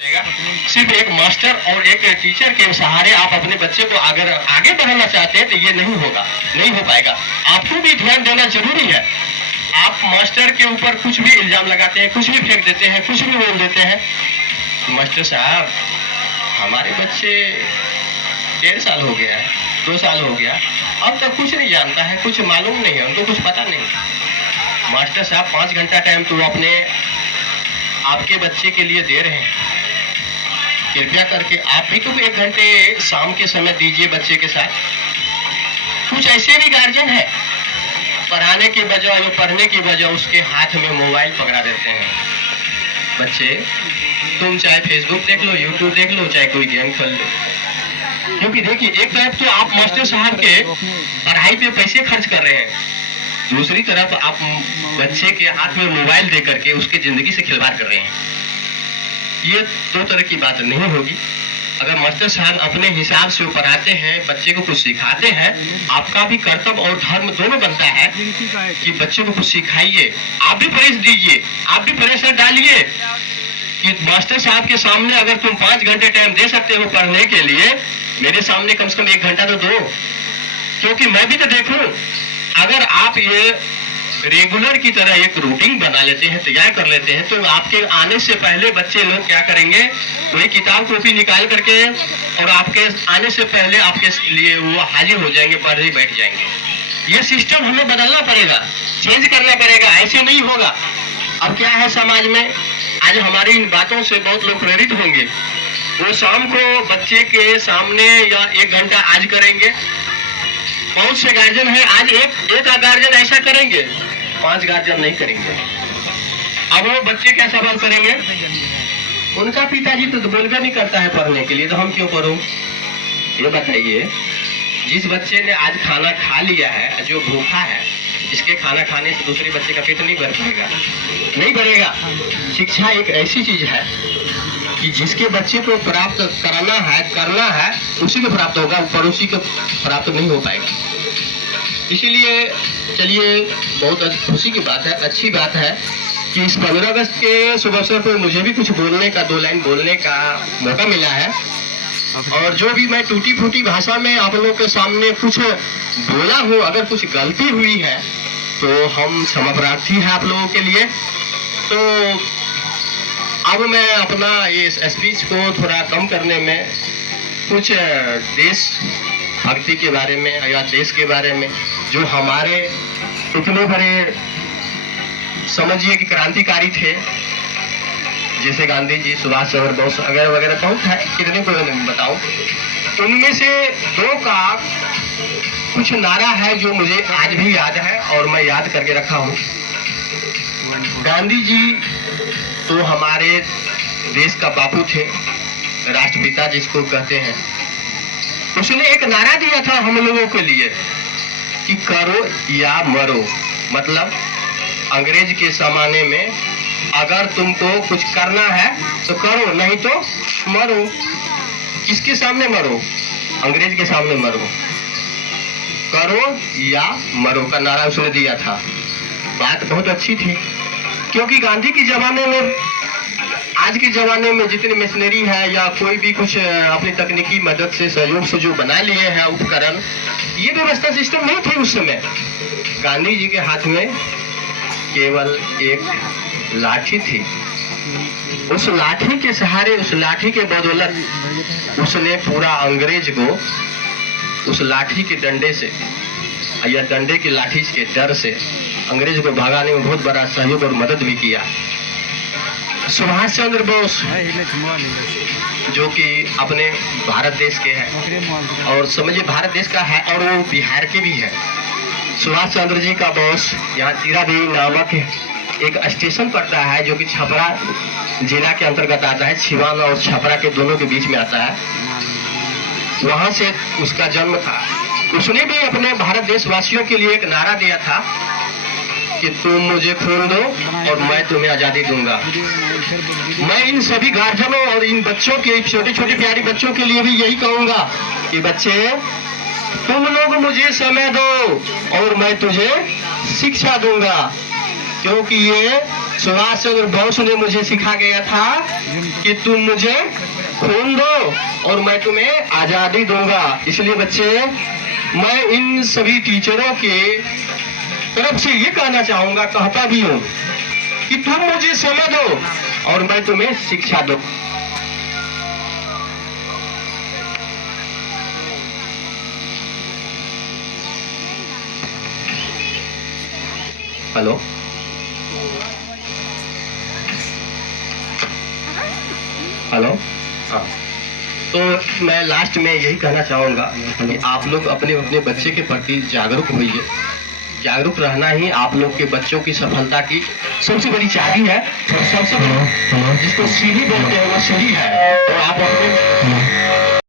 सिर्फ एक मास्टर और एक टीचर के सहारे आप अपने बच्चे को अगर आगे बढ़ाना चाहते हैं तो ये नहीं होगा, नहीं हो पाएगा। आपको भी ध्यान देना जरूरी है। आप मास्टर के ऊपर कुछ भी इल्जाम लगाते हैं, कुछ भी फेंक देते हैं, कुछ भी बोल देते हैं। मास्टर साहब, हमारे बच्चे 1.5 साल हो गया है, 2 साल हो गया, अब तक कुछ नहीं जानता है, कुछ मालूम नहीं है, उनको कुछ पता नहीं। मास्टर साहब 5 घंटा टाइम तो अपने आपके बच्चे के लिए दे रहे हैं, कृपया करके आप भी तो 1 घंटे शाम के समय दीजिए बच्चे के साथ। कुछ ऐसे भी गार्जियन है पढ़ाने की बजाय या पढ़ने की बजाय उसके हाथ में मोबाइल पकड़ा देते हैं। बच्चे, तुम चाहे फेसबुक देख लो, यूट्यूब देख लो, चाहे कोई गेम खेल लो, क्योंकि देखिए एक तरफ तो आप मास्टर साहब के पढ़ाई पे पैसे खर्च कर रहे हैं, दूसरी तरफ आप बच्चे के हाथ में मोबाइल दे करके उसकी जिंदगी से खिलवाड़ कर रहे हैं। ये 2 तरह की बात नहीं होगी। अगर मास्टर साहब अपने हिसाब से पढ़ाते हैं, बच्चे को कुछ सिखाते हैं, आपका भी कर्तव्य और धर्म दोनों बनता है कि बच्चे को कुछ सिखाइए। आप भी प्रेस दीजिए, आप भी प्रेशर डालिए कि मास्टर साहब के सामने अगर तुम 5 घंटे टाइम दे सकते हो पढ़ने के लिए, मेरे सामने कम से कम 1 घंटा तो दो, क्योंकि मैं भी तो देखूं। अगर आप ये रेगुलर की तरह एक रूटीन बना लेते हैं, तैयार कर लेते हैं, तो आपके आने से पहले बच्चे लोग क्या करेंगे, कोई किताब कॉपी निकाल करके और आपके आने से पहले आपके लिए वो हाजिर हो जाएंगे, पढ़ने बैठ जाएंगे। ये सिस्टम हमें बदलना पड़ेगा, चेंज करना पड़ेगा, ऐसे नहीं होगा। अब क्या है समाज में, आज हमारी इन बातों से बहुत लोग प्रेरित होंगे। वो शाम को बच्चे के सामने या 1 घंटा आज करेंगे। बहुत से गार्जियन है, आज एक गार्जियन ऐसा करेंगे, 5 गार्जियन नहीं करेंगे। अब वो बच्चे क्या सवाल करेंगे, उनका पिताजी तो बोलबे नहीं करता है पढ़ने के लिए, तो हम क्यों पढ़ूं? ये बताइए, जिस बच्चे ने आज खाना खा लिया है, जो भूखा है, इसके खाना खाने से दूसरे बच्चे का पेट नहीं भर पाएगा, नहीं भरेगा। शिक्षा एक ऐसी चीज है कि जिसके बच्चे को प्राप्त कराना है, करना है, उसी को प्राप्त होगा, पड़ोसी को प्राप्त नहीं हो पाएगा। इसीलिए चलिए, बहुत खुशी की बात है, अच्छी बात है कि इस 15 अगस्त के शुभ अवसर पर मुझे भी कुछ बोलने का, 2 लाइन बोलने का मौका मिला है। और जो भी मैं टूटी फूटी भाषा में आप लोगों के सामने कुछ बोला हूँ, अगर कुछ गलती हुई है तो हम क्षमा प्रार्थी हैं आप लोगों के लिए। तो अब मैं अपना ये स्पीच को थोड़ा कम करने में कुछ देश भक्ति के बारे में या देश के बारे में, जो हमारे इतने बड़े समझिए कि क्रांतिकारी थे, जैसे गांधी जी, सुभाष चंद्र बोस वगैरह वगैरह, बहुत है, कितने को बताऊं। उनमें से 2 का कुछ नारा है जो मुझे आज भी याद है और मैं याद करके रखा हूं। गांधी जी तो हमारे देश का बापू थे, राष्ट्रपिता जिसको कहते हैं। उसने एक नारा दिया था हम लोगों के लिए कि करो या मरो। मतलब अंग्रेज के जमाने में अगर तुमको कुछ करना है तो करो, नहीं तो मरो। किसके सामने मरो? अंग्रेज के सामने मरो। करो या मरो का नारा उसने दिया था। बात बहुत अच्छी थी, क्योंकि गांधी के जमाने में, आज के जमाने में जितनी मशीनरी है या कोई भी कुछ अपनी तकनीकी मदद से, सहयोग से जो बना लिए हैं उपकरण, ये व्यवस्था सिस्टम नहीं थी उस समय। गांधी जी के हाथ में केवल एक लाठी थी। उस लाठी के सहारे, उस लाठी के बदौलत उसने पूरा अंग्रेज को उस लाठी के डंडे से या डंडे की लाठी के डर से अंग्रेज को भगाने में बहुत बड़ा सहयोग और मदद भी किया। सुभाष चंद्र बोस जो कि अपने भारत देश के हैं, और समझिए भारत देश का है और वो बिहार के भी है। सुभाष चंद्र जी का बॉस यहाँ जीरादेवी नामक एक स्टेशन पड़ता है, जो कि छपरा जिला के अंतर्गत आता है, सिवान और छपरा के दोनों के बीच में आता है। वहां से उसका जन्म था। उसने भी अपने भारत देशवासियों के लिए एक नारा दिया था कि तुम मुझे खून दो और मैं तुम्हें आजादी दूंगा। मैं इन सभी गार्जियनों और इन बच्चों के, छोटे छोटे प्यारे बच्चों के लिए भी यही कहूंगा कि बच्चे, तुम लोग मुझे समय दो और मैं तुझे शिक्षा दूंगा, क्योंकि ये सुभाष चंद्र बोस ने मुझे सिखा गया था कि तुम मुझे खून दो और मैं तुम्हें आजादी दूंगा। इसलिए बच्चे, मैं इन सभी टीचरों के तरफ से ये कहना चाहूंगा, कहता भी हूँ कि तुम मुझे समय दो और मैं तुम्हें शिक्षा दूं। हेलो, हेलो, हाँ, तो मैं लास्ट में यही कहना चाहूंगा कि आप लोग अपने अपने बच्चे के प्रति जागरूक होइए। जागरूक रहना ही आप लोग के बच्चों की सफलता की सबसे बड़ी चाबी है और सबसे बड़ी जिसको सीढ़ी बोलते हैं वो सीढ़ी है। तो आप अपने